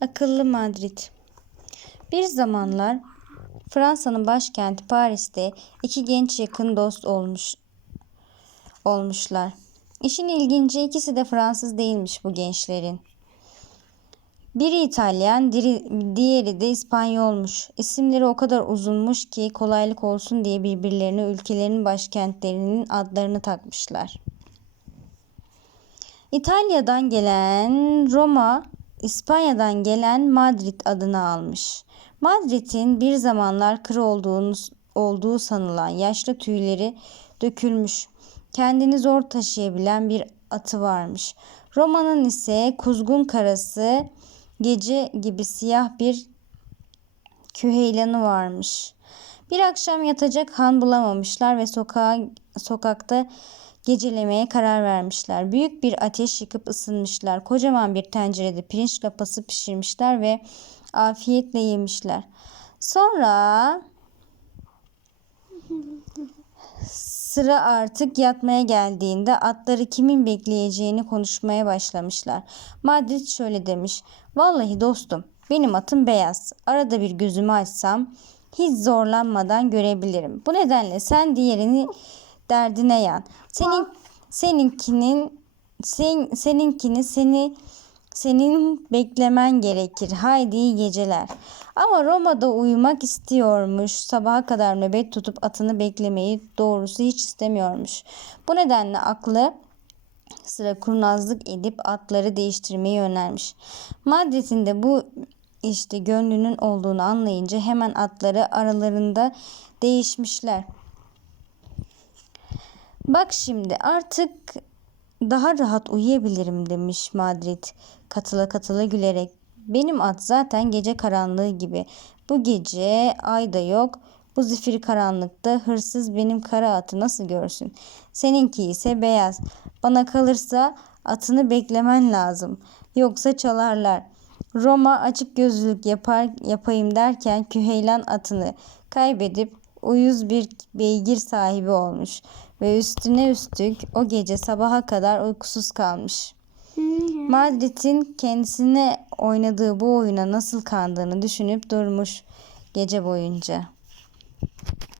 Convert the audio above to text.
Akıllı Madrid. Bir zamanlar Fransa'nın başkenti Paris'te iki genç yakın dost olmuş olmuşlar. İşin ilginci ikisi de Fransız değilmiş bu gençlerin. Biri İtalyan, diğeri de İspanyolmuş. İsimleri o kadar uzunmuş ki kolaylık olsun diye birbirlerine ülkelerinin başkentlerinin adlarını takmışlar. İtalya'dan gelen Roma, İspanya'dan gelen Madrid adını almış. Madrid'in bir zamanlar kır olduğunu, olduğu sanılan yaşlı tüyleri dökülmüş. Kendini zor taşıyabilen bir atı varmış. Roma'nın ise kuzgun karası gece gibi siyah bir küheylanı varmış. Bir akşam yatacak han bulamamışlar ve sokağa, sokakta gecelemeye karar vermişler. Büyük bir ateş yakıp ısınmışlar. Kocaman bir tencerede pirinç lapası pişirmişler ve afiyetle yemişler. Sonra sıra artık yatmaya geldiğinde atları kimin bekleyeceğini konuşmaya başlamışlar. Madrid şöyle demiş. Vallahi dostum benim atım beyaz. Arada bir gözümü açsam hiç zorlanmadan görebilirim. Bu nedenle sen diğerini derdine yan. Senin seninkinin sen, seninkini seni senin beklemen gerekir. Haydi iyi geceler. Ama Roma'da uyumak istiyormuş. Sabaha kadar nöbet tutup atını beklemeyi doğrusu hiç istemiyormuş. Bu nedenle aklı sıra kurnazlık edip atları değiştirmeyi önermiş. Madrid'in bu işte gönlünün olduğunu anlayınca hemen atları aralarında değişmişler. Bak şimdi artık daha rahat uyuyabilirim demiş Madrid katıla katıla gülerek. Benim at zaten gece karanlığı gibi. Bu gece ay da yok. Bu zifiri karanlıkta hırsız benim kara atı nasıl görsün? Seninki ise beyaz. Bana kalırsa atını beklemen lazım. Yoksa çalarlar. Roma açık gözlülük yapar yapayım derken Küheylan atını kaybedip uyuz bir beygir sahibi olmuş ve üstüne üstlük o gece sabaha kadar uykusuz kalmış. Madrid'in kendisine oynadığı bu oyuna nasıl kandığını düşünüp durmuş gece boyunca.